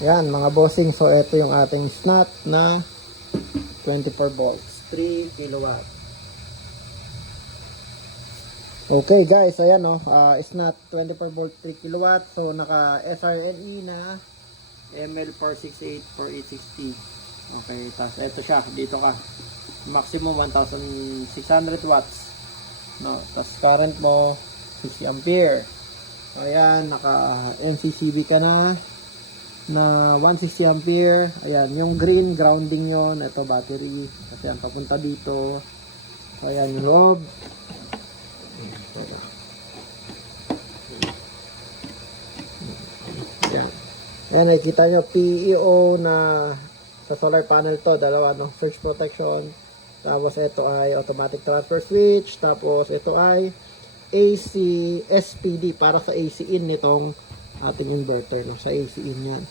Yan mga bossing. So ito yung ating snap na 24 volts, 3 kilowatt. Okay guys, ayan snap 24 volt 3 kilowatt. So naka SRNE na ML468 4860. Okay, tapos ito siya, dito ka. Maximum 1600 watts. No, tapos current mo 60 ampere. So ayan, naka MCCB ka na 160 ampere. Ayan, yung green grounding yon. Ito battery. Kasi yan papunta dito. So ayan yung loob. Ayan. Ayan, nakikita nyo PEO na sa solar panel to. Dalawa, no? Surge protection. Tapos ito ay automatic transfer switch. Tapos ito ay AC SPD para sa AC in nitong ating inverter, no? Sa AC in yan.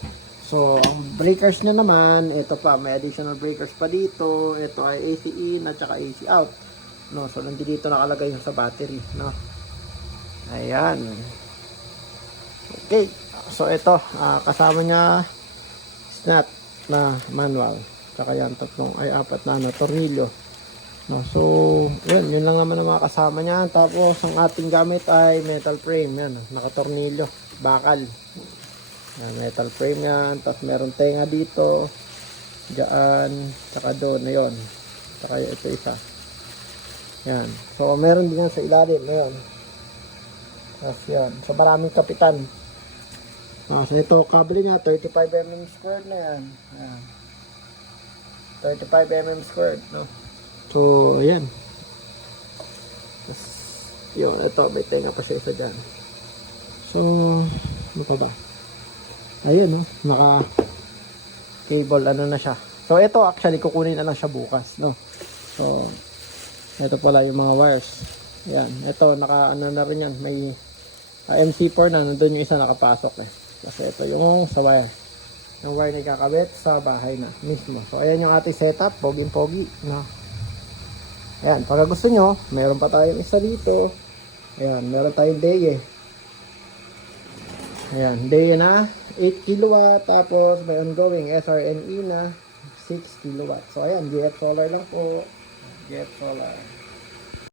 So ang breakers niya naman, ito pa, may additional breakers pa dito. Ito ay AC in at saka AC out, no? So nandito nakalagay yung sa battery, no? Ayan. Okay, so ito kasama niya snap na manual, saka yan apat na tornilyo. No, so, yun lang naman ang mga kasama niya. Tapos, ang ating gamit ay metal frame. Yan, nakatornilyo, bakal. Yan, metal frame yan. Tapos, meron tenga dito. Diyan, saka doon, na yun. Saka ito isa. Yan. So, meron din yan sa ilalim. Ayan. Tapos, yan. So, maraming kapitan. So, ito, kable niya, 35mm squared na yan. Ayan. 35mm squared, no? So, ayan. Tapos, yun, ito, may tenga pa siya isa dyan. So, ano pa ba? Ayun, no? Naka cable, ano na siya. So, ito, actually, kukunin na lang siya bukas, no? So, ito pala yung mga wires. Ayan, ito, naka, ano na rin yan. May MC4 na, nandun yung isa nakapasok, eh. Kasi ito yung sa wire. Yung wire na kakabit sa bahay na mismo. So, ayan yung ating setup. Poging-pogi, no? Ayan, pag gusto nyo, meron pa tayong isa dito. Ayan, meron tayong Deye. Ayan, Deye na 8 kilowatt. Tapos may ongoing SRNE na 6 kilowatt. So ayan, GF Solar lang po. GF Solar.